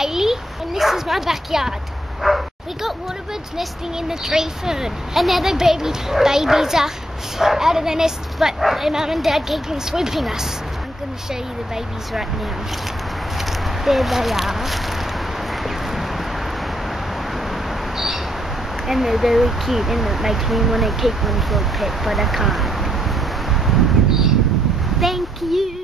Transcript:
Riley, and this is my backyard. We got water birds nesting in the tree fern, and now the babies are out of the nest, but their mum and dad keep on swooping us. I'm going to show you the babies right now. There they are. And they're very cute, and it makes me want to keep one for a pet, but I can't. Thank you.